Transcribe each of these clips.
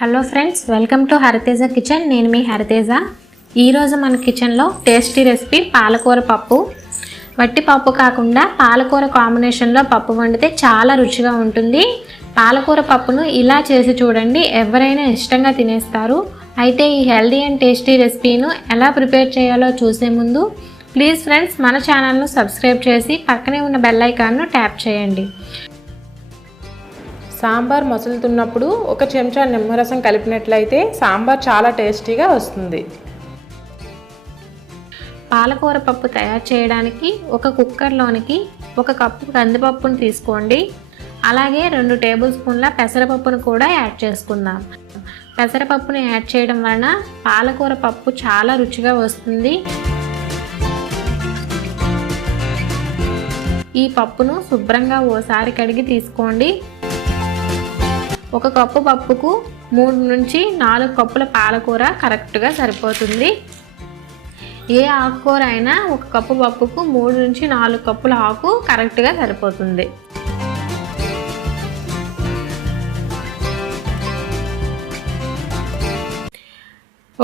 Hello friends, welcome to Hariteja kitchen. నేను మీ హరితేజ. ఈరోజు మన కిచెన్లో టేస్టీ రెసిపీ పాలకూర పప్పు. వట్టి పప్పు కాకుండా పాలకూర కాంబినేషన్లో పప్పు వండితే చాలా రుచిగా ఉంటుంది. పాలకూర పప్పును ఇలా చేసి చూడండి, ఎవరైనా ఇష్టంగా తినేస్తారు. అయితే ఈ హెల్దీ అండ్ టేస్టీ రెసిపీను ఎలా ప్రిపేర్ చేయాలో చూసే ముందు ప్లీజ్ ఫ్రెండ్స్, మన ఛానల్ను సబ్స్క్రైబ్ చేసి పక్కనే ఉన్న బెల్ ఐకాన్ను ట్యాప్ చేయండి. సాంబార్ మసులుతున్నప్పుడు ఒక చెంచా నిమ్మరసం కలిపినట్లయితే సాంబార్ చాలా టేస్టీగా వస్తుంది. పాలకూర పప్పు తయారు చేయడానికి ఒక కుక్కర్లోనికి 1 కప్పు కందిపప్పును తీసుకోండి. అలాగే 2 టేబుల్ స్పూన్ల పెసరపప్పును కూడా యాడ్ చేసుకుందాం. పెసరపప్పును యాడ్ చేయడం వలన పాలకూర పప్పు చాలా రుచిగా వస్తుంది. ఈ పప్పును శుభ్రంగా ఓసారి కడిగి తీసుకోండి. 1 కప్పు పప్పుకు 3 నుంచి 4 కప్పుల పాలకూర కరెక్ట్గా సరిపోతుంది. ఏ ఆకుకూర అయినా 1 కప్పు పప్పుకు 3 నుంచి 4 కప్పుల ఆకు కరెక్ట్గా సరిపోతుంది.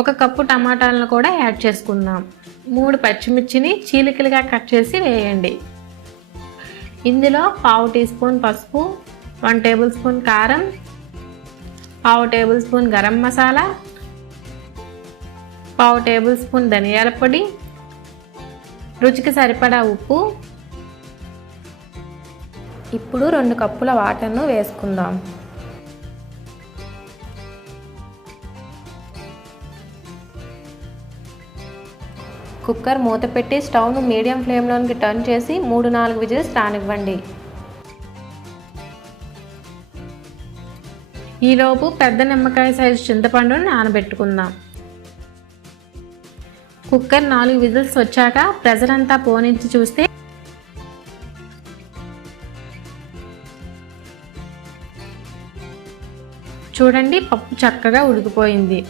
ఒక కప్పు టమాటాలను కూడా యాడ్ చేసుకుందాం. 3 పచ్చిమిర్చిని చీలికలుగా కట్ చేసి వేయండి. ఇందులో 1/2 టీ స్పూన్ పసుపు, 1 టేబుల్ స్పూన్ కారం, 1/2 table spoon garam masala, 1/2 table spoon ధనియాల పొడి, రుచికి సరిపడా ఉప్పు. ఇప్పుడు 2 కప్పుల వాటర్ను వేసుకుందాం. కుక్కర్ మూత పెట్టి స్టవ్ను మీడియం ఫ్లేమ్లోనికి టర్న్ చేసి 3-4 విజిల్స్ రానివ్వండి. ఈలోపు పెద్ద నిమ్మకాయ సైజు చింతపండును నానబెట్టుకుందాం. కుక్కర్ 4 విజిల్స్ వచ్చాక ప్రెషర్ అంతా పోనించి చూస్తే చూడండి, పప్పు చక్కగా ఉడికిపోయింది.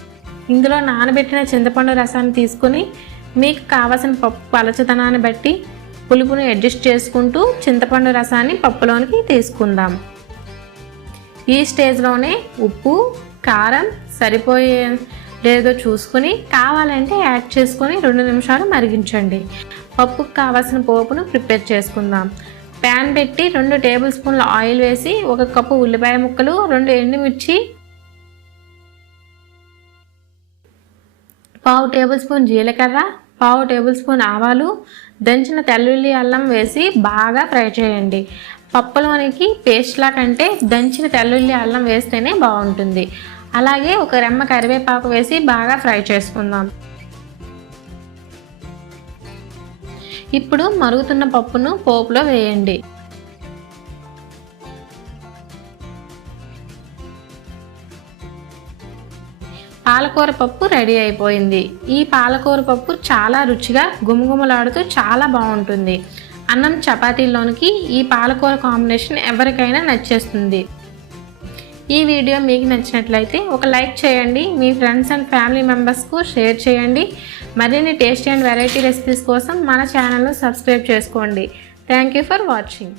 ఇందులో నానబెట్టిన చింతపండు రసాన్ని తీసుకుని మీకు కావలసిన పప్పు పలచదనాన్ని బట్టి పులుపును అడ్జస్ట్ చేసుకుంటూ చింతపండు రసాన్ని పప్పులోనికి తీసుకుందాం. ఈ స్టేజ్లోనే ఉప్పు, కారం సరిపోయే లేదో చూసుకుని కావాలంటే యాడ్ చేసుకొని 2 నిమిషాలు మరిగించండి. పప్పుకు కావాల్సిన పోపును ప్రిపేర్ చేసుకుందాం. ప్యాన్ పెట్టి 2 టేబుల్ స్పూన్ల ఆయిల్ వేసి 1 కప్పు ఉల్లిపాయ ముక్కలు, 2 ఎండుమిర్చి, 1/2 టేబుల్ స్పూన్ జీలకర్ర, 1/2 టేబుల్ స్పూన్ ఆవాలు, దంచిన తెల్లుల్లి అల్లం వేసి బాగా ఫ్రై చేయండి. పప్పులోనికి పేస్ట్లా కంటే దంచిన తెల్లుల్లి అల్లం వేస్తేనే బాగుంటుంది. అలాగే 1 రెమ్మ కరివేపాకు వేసి బాగా ఫ్రై చేసుకుందాం. ఇప్పుడు మరుగుతున్న పప్పును పోపులో వేయండి. పాలకూర పప్పు రెడీ అయిపోయింది. ఈ పాలకూర పప్పు చాలా రుచిగా గుమగుమలాడుతూ చాలా బాగుంటుంది. అన్నం చపాతీల్లోనికి ఈ పాలకూర కాంబినేషన్ ఎవరికైనా నచ్చేస్తుంది. ఈ వీడియో మీకు నచ్చినట్లయితే ఒక లైక్ చేయండి. మీ ఫ్రెండ్స్ అండ్ ఫ్యామిలీ మెంబర్స్కు షేర్ చేయండి. మరిన్ని టేస్టీ అండ్ వెరైటీ రెసిపీస్ కోసం మన ఛానల్ను సబ్స్క్రైబ్ చేసుకోండి. Thank you for watching.